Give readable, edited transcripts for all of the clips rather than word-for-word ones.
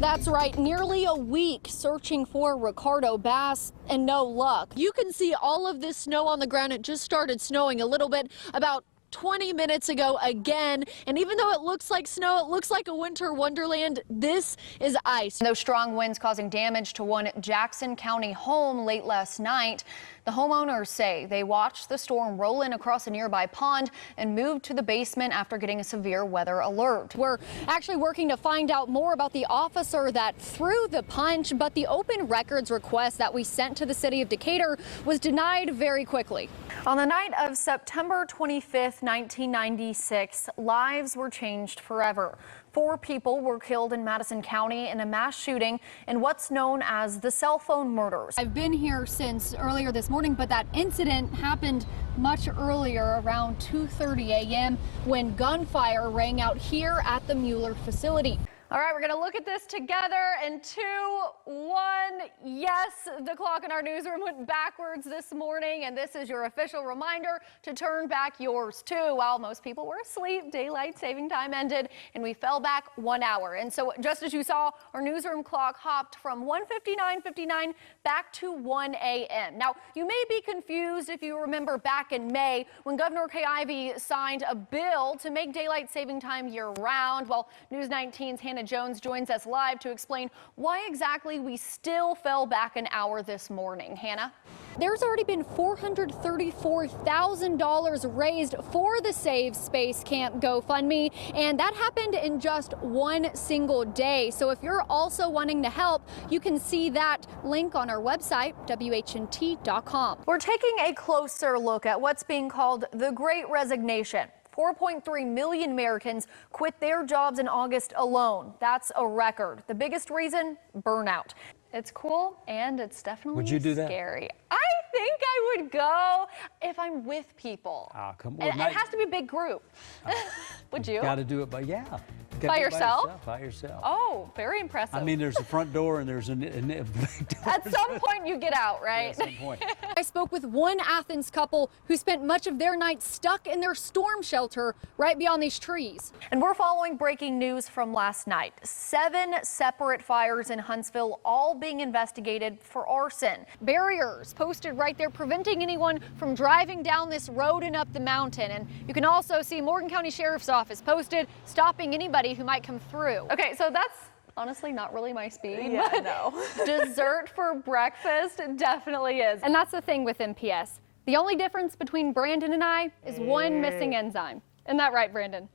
That's right, nearly a week searching for Ricardo Bass and no luck. You can see all of this snow on the ground. It just started snowing a little bit about 20 minutes ago again, and even though it looks like snow, it looks like a winter wonderland. This is ice. Those strong winds causing damage to one Jackson County home late last night. The homeowners say they watched the storm roll in across a nearby pond and moved to the basement after getting a severe weather alert. We're actually working to find out more about the officer that threw the punch, but the open records request that we sent to the city of Decatur was denied very quickly. On the night of September 25th, 1996, lives were changed forever. 4 people were killed in Madison County in a mass shooting in what's known as the cell phone murders. I've been here since earlier this morning, but that incident happened much earlier, around 2:30 a.m. when gunfire rang out here at the Mueller facility. All right, we're going to look at this together in 2, 1. Yes, the clock in our newsroom went backwards this morning, and this is your official reminder to turn back yours too. While most people were asleep, daylight saving time ended, and we fell back 1 hour. And so just as you saw, our newsroom clock hopped from 1:59:59 back to 1 a.m. Now, you may be confused if you remember back in May when Governor Kay Ivey signed a bill to make daylight saving time year-round. Well, News 19's Hannah Jones joins us live to explain why exactly we still fell back an hour this morning. Hannah? There's already been $434,000 raised for the Save Space Camp GoFundMe, and that happened in just one single day. So if you're also wanting to help, you can see that link on our website, WHNT.com. We're taking a closer look at what's being called the Great Resignation. 4.3 million Americans quit their jobs in August alone. That's a record. The biggest reason? Burnout. It's cool and it's definitely Would you do that? Scary. I think I would go if I'm with people. Oh, come on. It has to be a big group. Would you? Got to do it by By yourself? By yourself. Oh, very impressive. I mean, there's a front door and there's a big door. At some point you get out, right? Yeah, at some point. I spoke with one Athens couple who spent much of their night stuck in their storm shelter right beyond these trees. And we're following breaking news from last night. 7 separate fires in Huntsville, all being investigated for arson. Barriers posted right there preventing anyone from driving down this road and up the mountain. And you can also see Morgan County Sheriff's Office posted stopping anybody who might come through. Okay, so that's honestly not really my speed. Yeah, no. Dessert for breakfast definitely is. And that's the thing with MPS. The only difference between Brandon and I is one missing enzyme. Isn't that right, Brandon?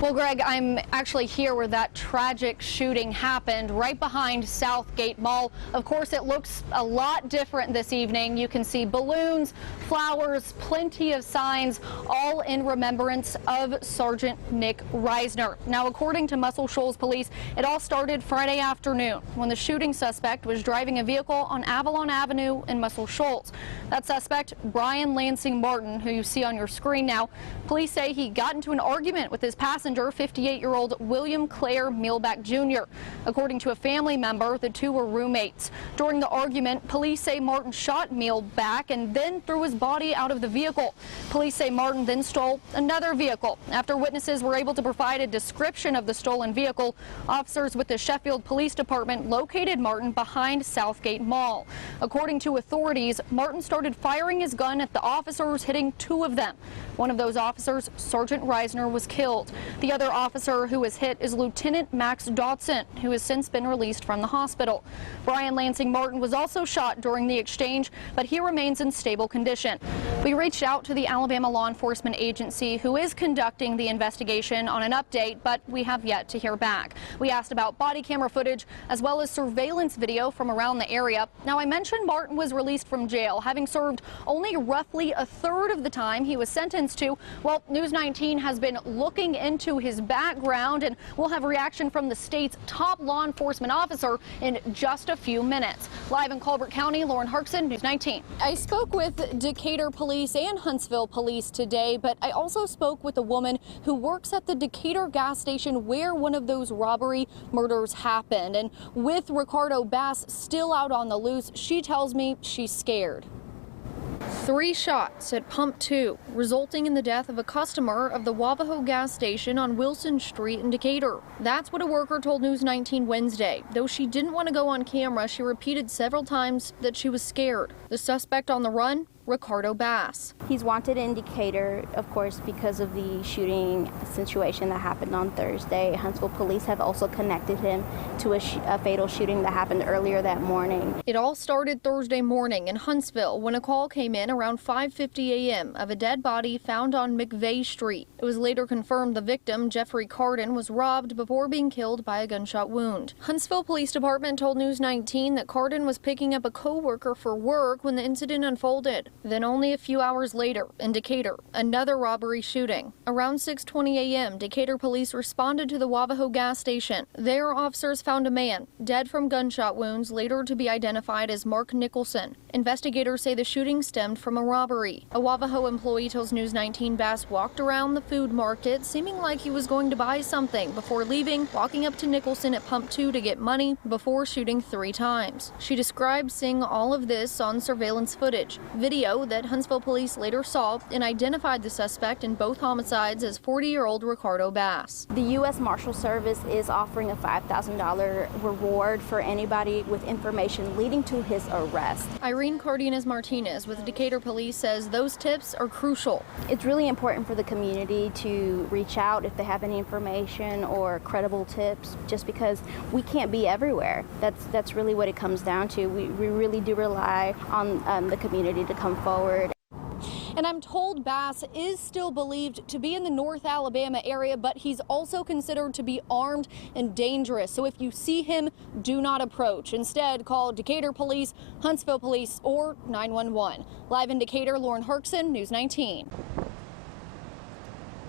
Well, Greg, I'm actually here where that tragic shooting happened, right behind Southgate Mall. Of course, it looks a lot different this evening. You can see balloons, flowers, plenty of signs, all in remembrance of Sergeant Nick Reisner. Now, according to Muscle Shoals Police, it all started Friday afternoon when the shooting suspect was driving a vehicle on Avalon Avenue in Muscle Shoals. That suspect, Brian Lansing Martin, who you see on your screen now, police say he got into an argument with his passenger, 58-year-old William Clare Mealback Jr. According to a family member, the two were roommates. During the argument, police say Martin shot Mealback and then threw his body out of the vehicle. Police say Martin then stole another vehicle. After witnesses were able to provide a description of the stolen vehicle, officers with the Sheffield Police Department located Martin behind Southgate Mall. According to authorities, Martin started firing his gun at the officers, hitting 2 of them. One of those officers, Sergeant Reisner, was killed. The other officer who was hit is Lieutenant Max Dodson, who has since been released from the hospital. Brian Lansing Martin was also shot during the exchange, but he remains in stable condition. We reached out to the Alabama Law Enforcement Agency, who is conducting the investigation, on an update, but we have yet to hear back. We asked about body camera footage as well as surveillance video from around the area. Now, I mentioned Martin was released from jail, having served only roughly a third of the time he was sentenced to. Well, News 19 has been looking into his background, and we'll have reaction from the state's top law enforcement officer in just a few minutes. Live in Colbert County, Lauren Harksen, News 19. I spoke with Decatur Police and Huntsville Police today, but I also spoke with a woman who works at the Decatur gas station where one of those robbery murders happened. And with Ricardo Bass still out on the loose, she tells me she's scared. 3 shots at Pump 2, resulting in the death of a customer of the Wavaho gas station on Wilson Street in Decatur. That's what a worker told News 19 Wednesday. Though she didn't want to go on camera, she repeated several times that she was scared. The suspect on the run? Ricardo Bass. He's wanted in Decatur, of course, because of the shooting situation that happened on Thursday. Huntsville police have also connected him to a fatal shooting that happened earlier that morning. It all started Thursday morning in Huntsville when a call came in around 5:50 a.m. of a dead body found on McVeigh Street. It was later confirmed the victim, Jeffrey Cardin, was robbed before being killed by a gunshot wound. Huntsville Police Department told News 19 that Cardin was picking up a co-worker for work when the incident unfolded. Then only a few hours later, in Decatur, another robbery shooting. Around 6:20 a.m., Decatur police responded to the Wavaho gas station. There, officers found a man, dead from gunshot wounds, later to be identified as Mark Nicholson. Investigators say the shooting stemmed from a robbery. A Wavaho employee tells News 19 Bass walked around the food market, seeming like he was going to buy something, before leaving, walking up to Nicholson at Pump 2 to get money, before shooting 3 times. She described seeing all of this on surveillance footage. Video that Huntsville police later saw and identified the suspect in both homicides as 40-year-old Ricardo Bass. The U.S. Marshal Service is offering a $5,000 reward for anybody with information leading to his arrest. Irene Cardenas-Martinez with Decatur Police says those tips are crucial. It's really important for the community to reach out if they have any information or credible tips, just because we can't be everywhere. That's really what it comes down to. We really do rely on the community to come forward. And I'm told Bass is still believed to be in the North Alabama area, but he's also considered to be armed and dangerous. So if you see him, do not approach. Instead, call Decatur Police, Huntsville Police, or 911. Live in Decatur, Lauren Harksen, News 19.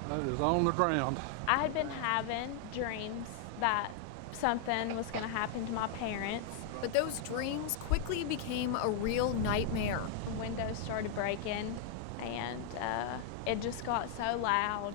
That is on the ground. I had been having dreams that something was going to happen to my parents. But those dreams quickly became a real nightmare. The windows started breaking, and it just got so loud.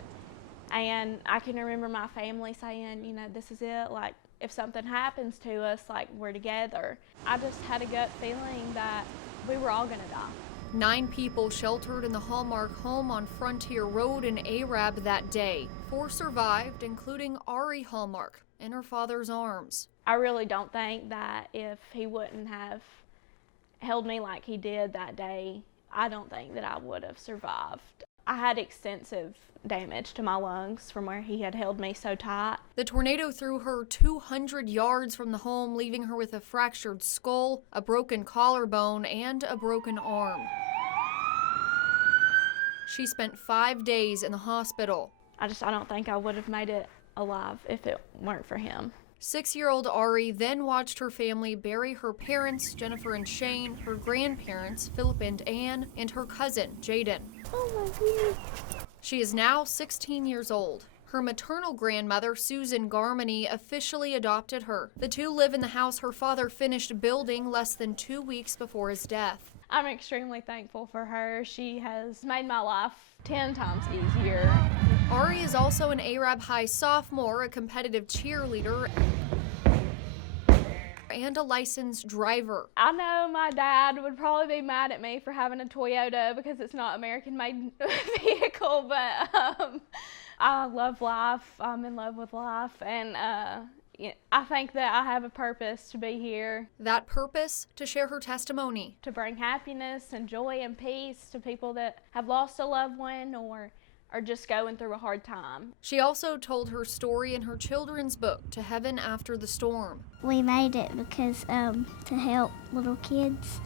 And I can remember my family saying, you know, this is it. Like, if something happens to us, like, we're together. I just had a gut feeling that we were all going to die. 9 people sheltered in the Hallmark home on Frontier Road in Arab that day. 4 survived, including Ari Hallmark in her father's arms. I really don't think that if he wouldn't have held me like he did that day, I don't think that I would have survived. I had extensive damage to my lungs from where he had held me so tight. The tornado threw her 200 yards from the home, leaving her with a fractured skull, a broken collarbone, and a broken arm. She spent 5 days in the hospital. I don't think I would have made it alive if it weren't for him. 6-year-old Ari then watched her family bury her parents, Jennifer and Shane, her grandparents, Philip and Ann, and her cousin, Jaden. Oh my goodness. She is now 16 years old. Her maternal grandmother, Susan Garmany, officially adopted her. The two live in the house her father finished building less than 2 weeks before his death. I'm extremely thankful for her. She has made my life 10 times easier. Ari is also an Arab High sophomore, a competitive cheerleader, and a licensed driver. I know my dad would probably be mad at me for having a Toyota because it's not American-made vehicle, but I love life. I'm in love with life, and I think that I have a purpose to be here. That purpose? To share her testimony. To bring happiness and joy and peace to people that have lost a loved one or are just going through a hard time. She also told her story in her children's book, To Heaven After the Storm. We made it because to help little kids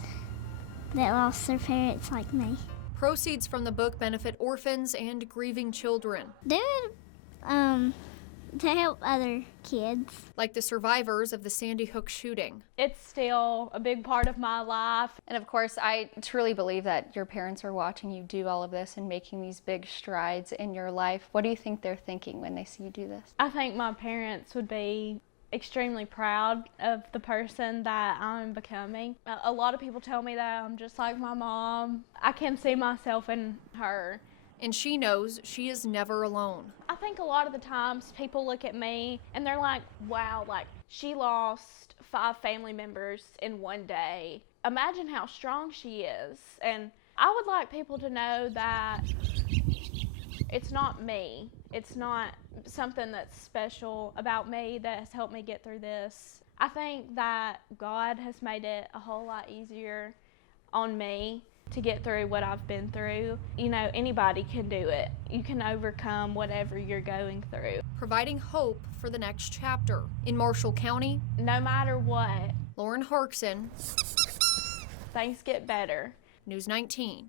that lost their parents like me. Proceeds from the book benefit orphans and grieving children. Do it to help other kids. Like the survivors of the Sandy Hook shooting. It's still a big part of my life. And of course, I truly believe that your parents are watching you do all of this and making these big strides in your life. What do you think they're thinking when they see you do this? I think my parents would be extremely proud of the person that I'm becoming. A lot of people tell me that I'm just like my mom. I can see myself in her. And she knows she is never alone. I think a lot of the times people look at me and they're like, wow, like she lost 5 family members in one day. Imagine how strong she is. And I would like people to know that it's not me. It's not something that's special about me that has helped me get through this. I think that God has made it a whole lot easier on me to get through what I've been through. You know, anybody can do it. You can overcome whatever you're going through. Providing hope for the next chapter. In Marshall County, No matter what, Lauren Harksen, things get better. News 19.